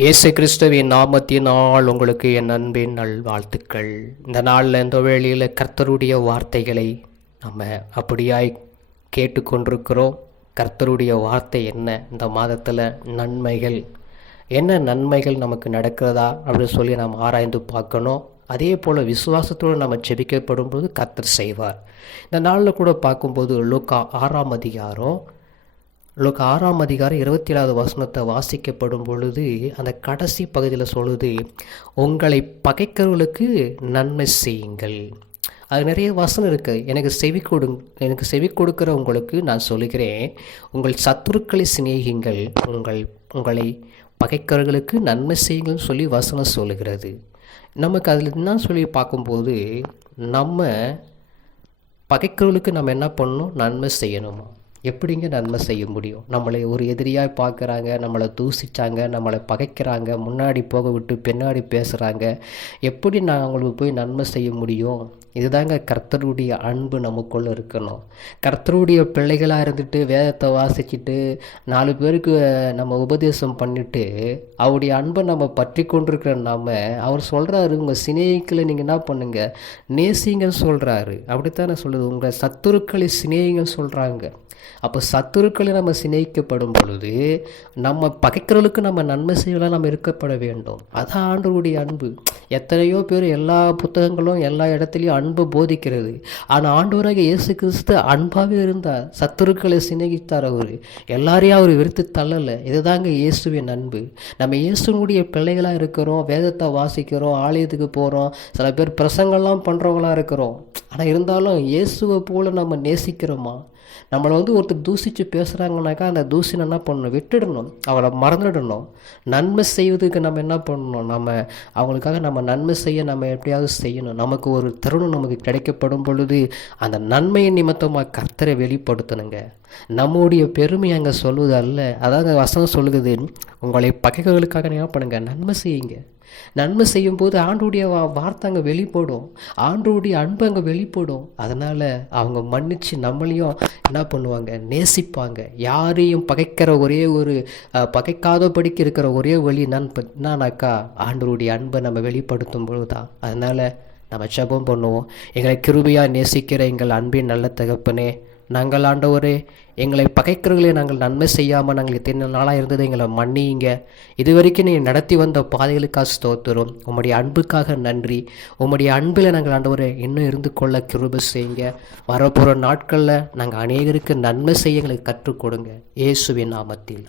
இயேசு கிறிஸ்துவின் நாமத்தினால் உங்களுக்கு என் அன்பின் நல்வாழ்த்துக்கள். இந்த நாளில் இந்த வேளையில் கர்த்தருடைய வார்த்தைகளை நம்ம அப்படியாய் கேட்டுக்கொண்டிருக்கிறோம். கர்த்தருடைய வார்த்தை என்ன, இந்த மாதத்தில் நன்மைகள் என்ன, நன்மைகள் நமக்கு நடக்கிறதா அப்படின்னு சொல்லி நாம் ஆராய்ந்து பார்க்கணும். அதே போல் விசுவாசத்தோடு நம்ம ஜெபிக்கப்படும் போது கர்த்தர் செய்வார். இந்த நாளில் கூட பார்க்கும்போது லூக்கா 6ஆம் அதிகாரம் 27வது வசனத்தை வாசிக்கப்படும் பொழுது அந்த கடைசி பகுதியில் சொல்லுது, உங்களை பகைக்கிறவர்களுக்கு நன்மை செய்யுங்கள். அது நிறைய வசனம் இருக்குது. எனக்கு செவி கொடுக்கிற உங்களுக்கு நான் சொல்லுகிறேன், உங்கள் சத்துருக்களை சிநேகிங்கள், உங்களை பகைக்கிறவர்களுக்கு நன்மை செய்யுங்கள்னு சொல்லி வசனம் சொல்லுகிறது. நமக்கு அதில் என்ன சொல்லி பார்க்கும்போது, நம்ம பகைக்கிறவர்களுக்கு நம்ம என்ன பண்ணணும், நன்மை செய்யணுமா? எப்படிங்க நன்மை செய்ய முடியும்? நம்மளை ஒரு எதிரியாக பார்க்குறாங்க, நம்மளை தூசிச்சாங்க, நம்மளை பகைக்கிறாங்க, முன்னாடி போக விட்டு பின்னாடி பேசுகிறாங்க. எப்படி நான் அவங்களுக்கு போய் நன்மை செய்ய முடியும்? இதுதாங்க கர்த்தருடைய அன்பு நமக்குள்ளே இருக்கணும். கர்த்தருடைய பிள்ளைகளாக இருந்துட்டு வேதத்தை வாசிச்சுட்டு 4 பேருக்கு நம்ம உபதேசம் பண்ணிவிட்டு அவருடைய அன்பை நம்ம பற்றி கொண்டிருக்கிற அவர் சொல்கிறாரு, உங்கள் சிநேகிகளை நீங்கள் என்ன பண்ணுங்க, நேசிங்கன்னு சொல்கிறாரு. அப்படித்தானே சொல்லுது, உங்கள் சத்துருக்களை சிநேகிங்கன்னு சொல்கிறாங்க. அப்போ சத்துருக்களை நம்ம சிநேகிக்கப்படும் பொழுது நம்ம பகைக்கிறவர்களுக்கு நம்ம நன்மை செய்யலாம் நம்ம இருக்கப்பட வேண்டும். அதான் ஆண்டவருடைய அன்பு. எத்தனையோ பேர் எல்லா புத்தகங்களும் எல்லா இடத்துலையும் அன்பை போதிக்கிறது. ஆனால் ஆண்டவராக இயேசு கிறிஸ்து அன்பாகவே இருந்தார். சத்துருக்களை சிநேகித்தார். அவர் எல்லாரையும் அவர் வெறுத்து தள்ளலை. இதுதாங்க இயேசுவின் அன்பு. நம்ம இயேசுனுடைய பிள்ளைகளாக இருக்கிறோம், வேதத்தை வாசிக்கிறோம், ஆலயத்துக்கு போகிறோம், சில பேர் பிரசங்கெல்லாம் பண்ணுறவங்களாக இருக்கிறோம். ஆனால் இருந்தாலும் இயேசுவை போல் நம்ம நேசிக்கிறோமா? நம்மளை ஒருத்தர் தூசித்து பேசுகிறாங்கனாக்கா அந்த தூசினை என்ன பண்ணணும், விட்டுடணும், அவளை மறந்துடணும். நன்மை செய்வதுக்கு நம்ம என்ன பண்ணணும், நம்ம அவங்களுக்காக நம்ம நன்மை செய்ய நம்ம எப்படியாவது செய்யணும். நமக்கு ஒரு தருணம் நமக்கு கிடைக்கப்படும் பொழுது அந்த நன்மையின் நிமித்தமாக கர்த்தரை வெளிப்படுத்தணுங்க. நம்முடைய பெருமை அங்கே சொல்லுவது அல்ல. அதாவது வசனம் சொல்லுது, உங்களை பகைகளுக்காக என்ன பண்ணுங்க, நன்மை செய்யுங்க. நன்மை செய்யும்போது ஆண்டோடைய வார்த்தை அங்கே வெளிப்படும், ஆண்டோடைய அன்பு அங்கே வெளிப்படும். அதனால் அவங்க மன்னித்து நம்மளையும் என்ன பண்ணுவாங்க, நேசிப்பாங்க. யாரையும் பகைக்கிற பகைக்காதபடிக்கு இருக்கிற ஒரே வழி என்னன்னாக்கா ஆண்டோடைய அன்பை நம்ம வெளிப்படுத்தும் பொழுது தான். அதனால் நம்ம ஜெபம் பண்ணுவோம். எங்களை கிருபையாக நேசிக்கிற எங்கள் அன்பின் நல்ல தகப்பனே, நாங்கள் ஆண்டவரே, எங்களை பகைக்கிறவர்களே நாங்கள் நன்மை செய்யாமல் நாங்கள் இத்தனை நாளாக இருந்தது எங்களை மன்னியுங்க. இதுவரைக்கும் நீங்கள் நடத்தி வந்த பாதைகளுக்காக ஸ்தோத்திரம். உம்முடைய அன்புக்காக நன்றி. உம்முடைய அன்பில் நாங்கள் ஆண்டவரே இன்னும் இருந்து கொள்ள கிருபை செய்யுங்க. வரப்போகிற நாட்களில் நாங்கள் அநேகருக்கு நன்மை செய்ய எங்களுக்கு கற்றுக் கொடுங்க. இயேசுவின் நாமத்தில்.